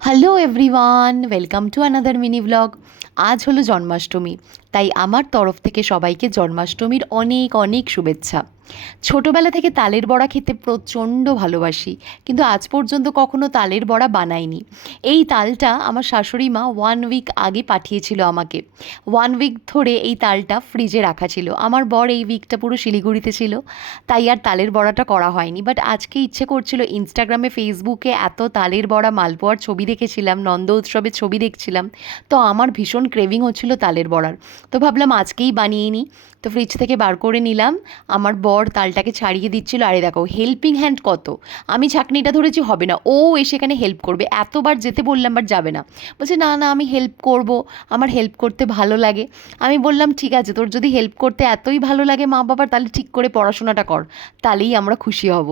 Hello everyone, welcome to another mini blog. আজ হলো জন্মাষ্টমী, তাই আমার তরফ থেকে সবাইকে জন্মাষ্টমীর অনেক অনেক শুভেচ্ছা। ছোটোবেলা থেকে তালের বড়া খেতে প্রচণ্ড ভালোবাসি, কিন্তু আজ পর্যন্ত কখনো তালের বড়া বানাইনি। এই তালটা আমার শাশুড়ি মা 1 উইক আগে পাঠিয়েছিল আমাকে। 1 উইক ধরে এই তালটা ফ্রিজে রাখা ছিল। আমার বর এই উইকটা পুরো শিলিগুড়িতে ছিল, তাই আর তালের বড়াটা করা হয়নি। বাট আজকে ইচ্ছে করছিল, ইনস্টাগ্রামে ফেসবুকে এত তালের বড়া মালপোয়ার ছবি দেখেছিলাম, নন্দ উৎসবের ছবি দেখছিলাম, তো আমার ভীষণ ক্রেভিং হচ্ছিল তালের বড়ার। তো ভাবলাম আজকেই বানিয়ে নিই। তো ফ্রিজ থেকে বার করে নিলাম। আমার বর তালটাকে ছাড়িয়ে দিচ্ছিল। আরে দেখো হেল্পিং হ্যান্ড কত! আমি ছাঁকনিটা ধরেছি, হবে না, ও এসে এখানে হেল্প করবে। এতবার যেতে বললাম, বাট যাবে না। বলছে না না, আমি হেল্প করব, আমার হেল্প করতে ভালো লাগে। আমি বললাম ঠিক আছে, তোর যদি হেল্প করতে এতই ভালো লাগে মা বাবার, তাহলে ঠিক করে পড়াশোনাটা কর, তাহলেই আমরা খুশি হব।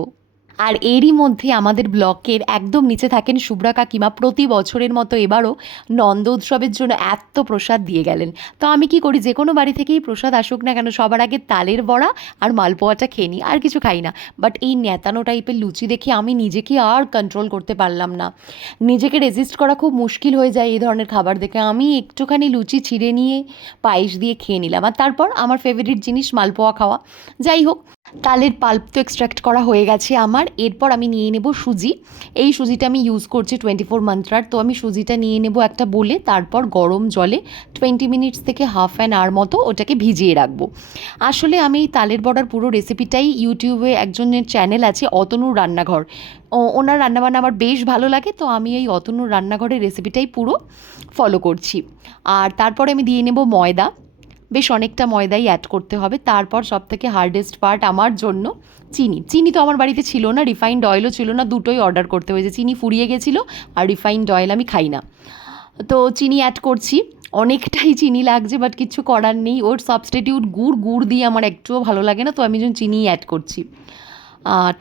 আর এরই মধ্যে আমাদের ব্লকের একদম নিচে থাকেন শুভ্রা কাকিমা, প্রতি বছরের মতো এবারও নন্দ উৎসবের জন্য এত প্রসাদ দিয়ে গেলেন। তো আমি কি করি, যে কোনো বাড়ি থেকেই প্রসাদ আসুক না কেন, সবার আগে তালের বড়া আর মালপোয়াটা খেয়ে নিই, আর কিছু খাই না। বাট এই ন্যাতানো টাইপের লুচি দেখে আমি নিজেকে আর কন্ট্রোল করতে পারলাম না। নিজেকে রেজিস্ট করা খুব মুশকিল হয়ে যায় এই ধরনের খাবার দেখে। আমি একটুখানি লুচি ছিঁড়ে নিয়ে পায়েস দিয়ে খেয়ে নিলাম, আর তারপর আমার ফেভারিট জিনিস মালপোয়া খাওয়া। যাই হোক, তালের পাল্প তো এক্সট্র্যাক্ট করা হয়ে গেছে আমার। এরপর আমি নিয়ে নেব সুজি। এই সুজিটা আমি ইউজ করছি 24 মন্ত্রার। তো আমি সুজিটা নিয়ে নেব একটা বলে, তারপর গরম জলে 20 মিনিটস থেকে হাফ অ্যান আওয়ার মতো ওটাকে ভিজিয়ে রাখবো। আসলে আমি এই তালের বড়ার পুরো রেসিপিটাই ইউটিউবে একজনের চ্যানেল আছে, অতনুর রান্নাঘর, ওনার রান্নাবান্না আমার বেশ ভালো লাগে, তো আমি এই অতনুর রান্নাঘরের রেসিপিটাই পুরো ফলো করছি। আর তারপরে আমি দিয়ে নেব ময়দা। বেশ অনেকটা ময়দাই অ্যাড করতে হবে। তারপর সবথেকে হার্ডেস্ট পার্ট আমার জন্য চিনি। চিনি তো আমার বাড়িতে ছিল না, রিফাইন্ড অয়েলও ছিল না, দুটোই অর্ডার করতে হয়েছে। চিনি ফুরিয়ে গেছিলো, আর রিফাইন্ড অয়েল আমি খাই না, তো চিনি অ্যাড করছি। অনেকটাই চিনি লাগছে, বাট কিছু করার নেই। ওর সাবস্টিটিউট গুড়, গুড় দিয়ে আমার একটুও ভালো লাগে না, তো আমি যেন চিনিই অ্যাড করছি।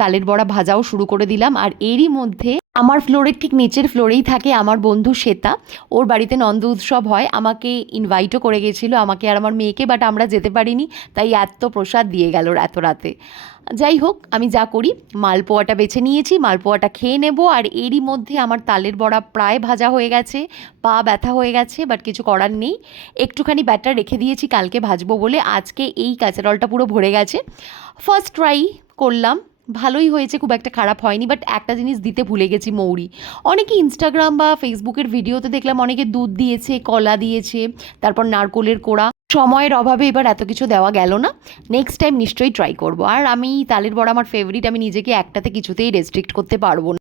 তালের বড়া ভাজাও শুরু করে দিলাম। আর এরই মধ্যে আমার ফ্লোরের ঠিক নিচের ফ্লোরেই থাকে আমার বন্ধু শ্বেতা। ওর বাড়িতে নন্দ উৎসব হয়, আমাকে ইনভাইটও করে গেছিলো, আমাকে আর আমার মেয়েকে, বাট আমরা যেতে পারিনি। তাই এত প্রসাদ দিয়ে গেল এত রাতে। যাই হোক, আমি যা করি, মালপোয়াটা বেছে নিয়েছি, মালপোয়াটা খেয়ে নেব। আর এরই মধ্যে আমার তালের বড়া প্রায় ভাজা হয়ে গেছে, পা ব্যথা হয়ে গেছে, বাট কিছু করার নেই। একটুখানি ব্যাটার রেখে দিয়েছি কালকে ভাজবো বলে। আজকে এই ক্যাসারলটা পুরো ভরে গেছে। ফার্স্ট ট্রাই করলাম, ভালোই হয়েছে, খুব একটা খারাপ হয়নি। বাট একটা জিনিস দিতে ভুলে গেছি, মৌরি। অনেকে ইনস্টাগ্রাম বা ফেসবুকের ভিডিওতে দেখলাম অনেকে দুধ দিয়েছে, কলা দিয়েছে, তারপর নারকোলের কোড়া। সময়ের অভাবে এবার এত কিছু দেওয়া গেল না। নেক্সট টাইম নিশ্চয়ই ট্রাই করবো। আর আমি তালের বড়া আমার ফেভারিট, আমি নিজেকে একটাতে কিছুতেই রেস্ট্রিক্ট করতে পারবো না।